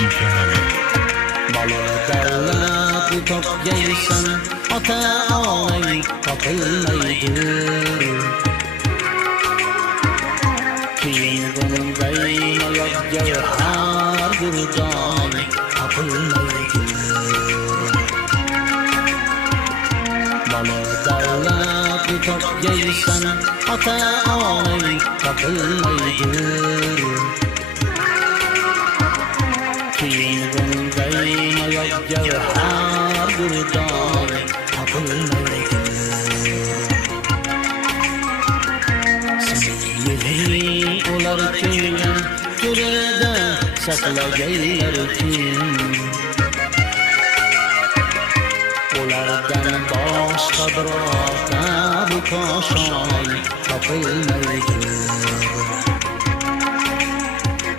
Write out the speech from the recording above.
Bola davlat topgaysan, ota-onang topilmaydi. Keyin bunday noyobga har bir joy topilmaydi. Bola davlat topgaysan, ota-onang topilmaydi. Keyin bunday noyobga har bir joy topilmaydi. Ular ko'ygan ko'rida saqlaganlar uchun, ulardan boshqa birorta bu qoshoq topilmaydi.